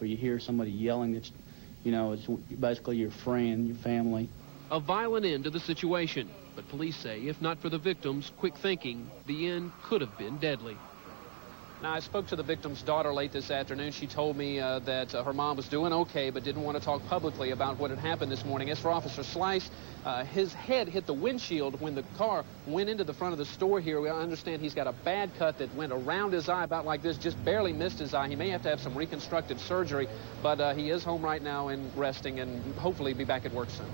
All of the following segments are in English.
or you hear somebody yelling that's, you know, it's basically your friend, your family. A violent end to the situation, but police say if not for the victim's quick thinking, the end could have been deadly. Now, I spoke to the victim's daughter late this afternoon. She told me that her mom was doing okay, but didn't want to talk publicly about what had happened this morning. As for Officer Schlies, his head hit the windshield when the car went into the front of the store here. We understand he's got a bad cut that went around his eye about like this, just barely missed his eye. He may have to have some reconstructive surgery, but he is home right now and resting and hopefully be back at work soon.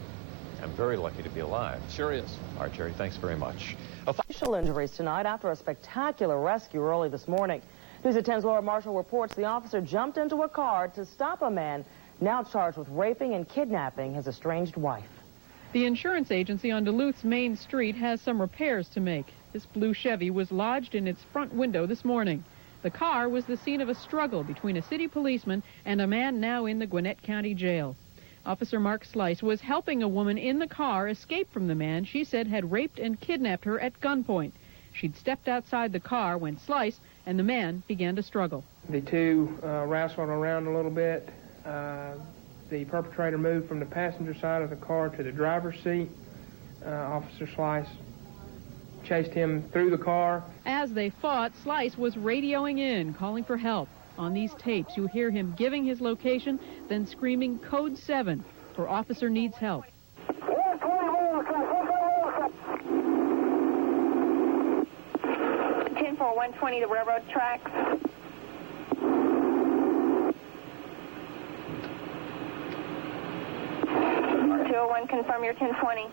I'm very lucky to be alive. Sure is. All right, Jerry, thanks very much. Facial injuries tonight after a spectacular rescue early this morning. News at 10's Laura Marshall reports the officer jumped into a car to stop a man now charged with raping and kidnapping his estranged wife. The insurance agency on Duluth's Main Street has some repairs to make. This blue Chevy was lodged in its front window this morning. The car was the scene of a struggle between a city policeman and a man now in the Gwinnett County Jail. Officer Mark Schlies was helping a woman in the car escape from the man she said had raped and kidnapped her at gunpoint. She'd stepped outside the car when Schlies and the man began to struggle. The two wrestled around a little bit. The perpetrator moved from the passenger side of the car to the driver's seat. Officer Schlies chased him through the car. As they fought, Schlies was radioing in, calling for help. On these tapes, you hear him giving his location, then screaming code 7 for officer needs help. 120, the railroad tracks. 201, confirm your 1020.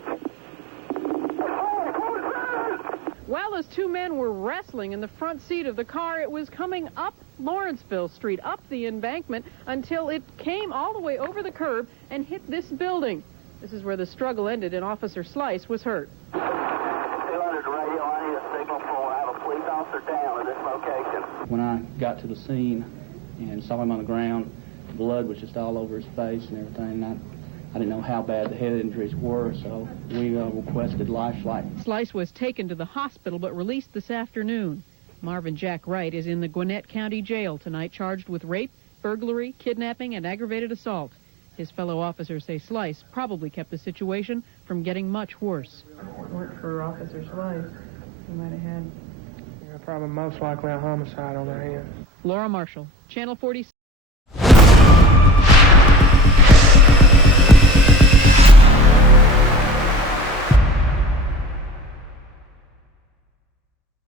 While those two men were wrestling in the front seat of the car, it was coming up Lawrenceville Street, up the embankment, until it came all the way over the curb and hit this building. This is where the struggle ended, and Officer Schlies was hurt. 200 radio, I need a signal for have a police officer down at this location. When I got to the scene and saw him on the ground, blood was just all over his face and everything. And I didn't know how bad the head injuries were, so we requested lifeline. Schlies was taken to the hospital but released this afternoon. Marvin Jack Wright is in the Gwinnett County Jail tonight, charged with rape, burglary, kidnapping, and aggravated assault. His fellow officers say Schlies probably kept the situation from getting much worse. Worked for Officer Schlies. He might have had probably most likely a homicide on their hands. Laura Marshall, Channel 46.